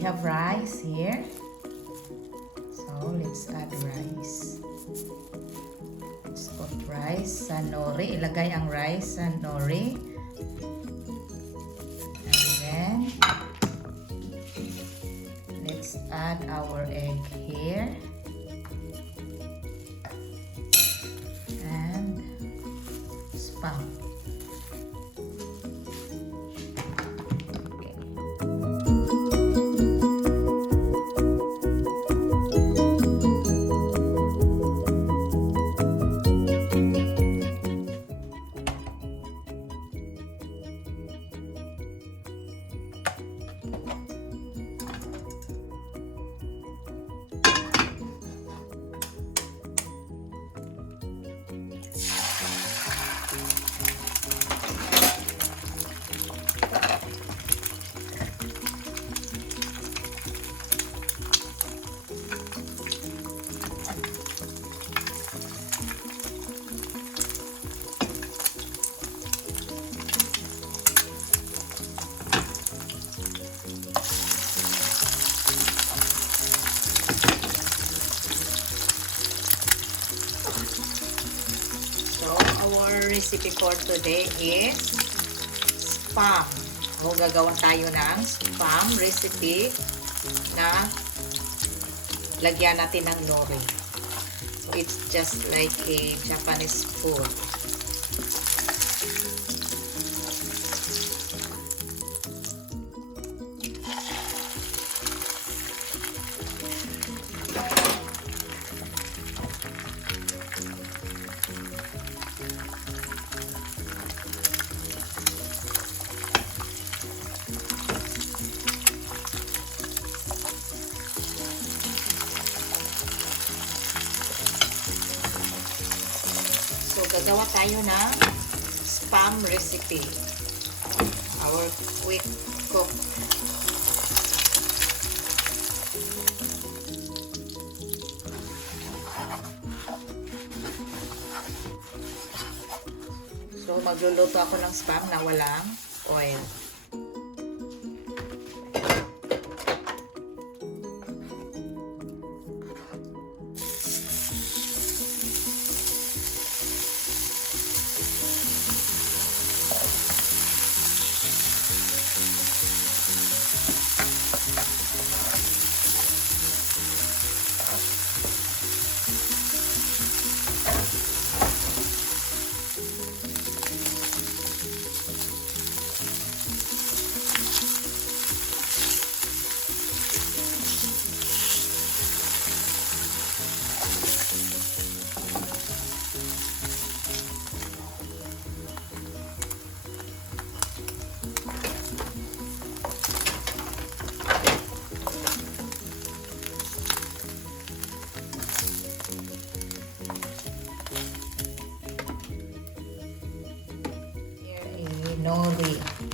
we have rice here. So let's add rice. Let's put rice sa nori. Ilagay ang rice sa nori. And then let's add our egg here. And spam. Our recipe for today is spam. Gagawa tayo ng spam recipe na lagyan natin ng nori. So it's just like a Japanese food. So, gagawa tayo ng spam recipe. Our quick cook. So, magluluto ako ng spam na walang oil.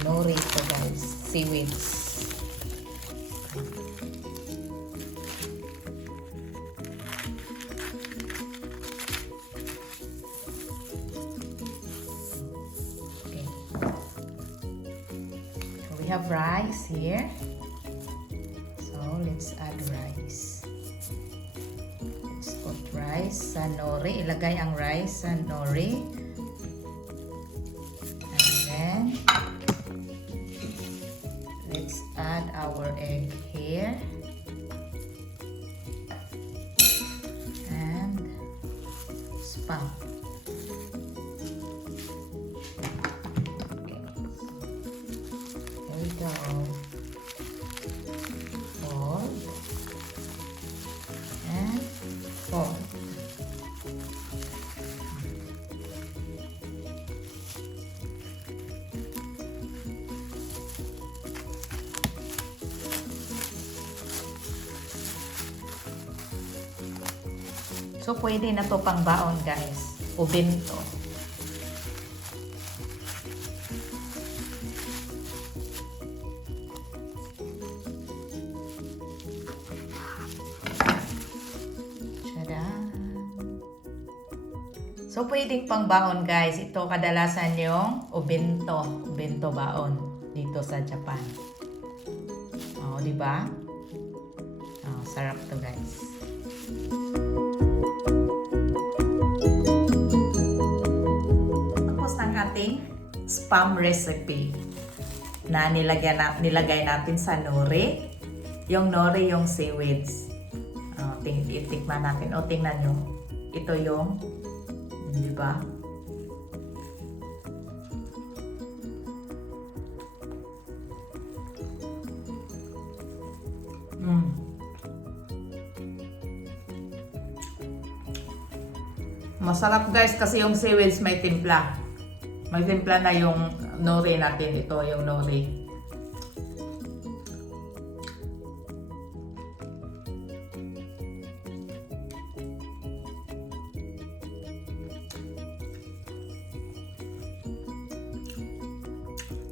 Nori ito guys, seaweeds. Okay. So we have rice here. So let's add rice. Let's put rice sa nori. Ilagay ang rice sa nori. Let's add our egg here and spam. Okay. Here we go. Fold and fold. So, pwede na to pangbaon, guys. O bento. So, pwedeng pangbaon guys. Ito kadalasan yung bento baon dito sa Japan. Oh, di ba? Sarap to guys. Tapos ang ating spam recipe na nilagay natin sa nori. Yung nori, yung seaweeds. Itikman natin. O, tingnan nyo. Ito yung, di ba? Masarap guys kasi yung seaweeds may timpla. May timpla na yung nori natin. Ito yung nori.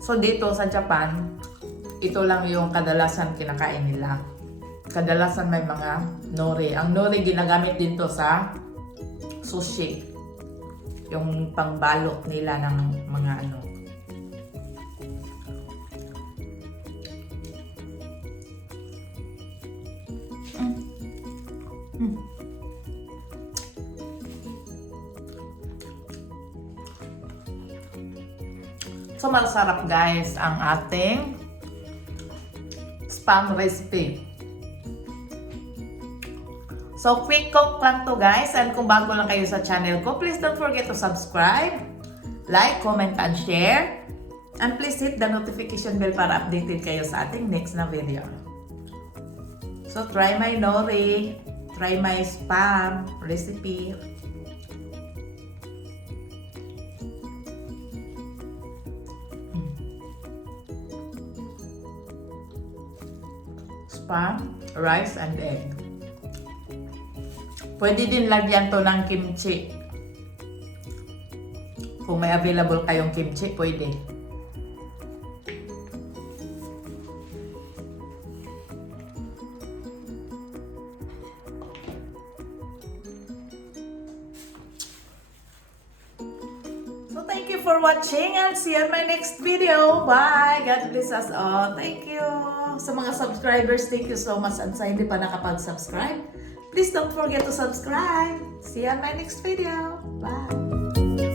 So dito sa Japan, ito lang yung kadalasan kinakain nila. Kadalasan may mga nori. Ang nori ginagamit din to sa sushi. Yung pangbalot nila ng mga ano. So masarap guys ang ating spam recipe. So quick cook lang to guys, and kung bago lang kayo sa channel ko, please don't forget to subscribe, like, comment, and share. And please hit the notification bell para updated kayo sa ating next na video. So try my nori, try my spam recipe. Spam, rice, and egg. Pwede din lagyan to ng kimchi. Kung may available kayong kimchi, pwede. So thank you for watching and see you in my next video. Bye! God bless us all. Thank you! Sa mga subscribers, thank you so much. At sa hindi pa nakapag-subscribe, please don't forget to subscribe. See you on my next video. Bye!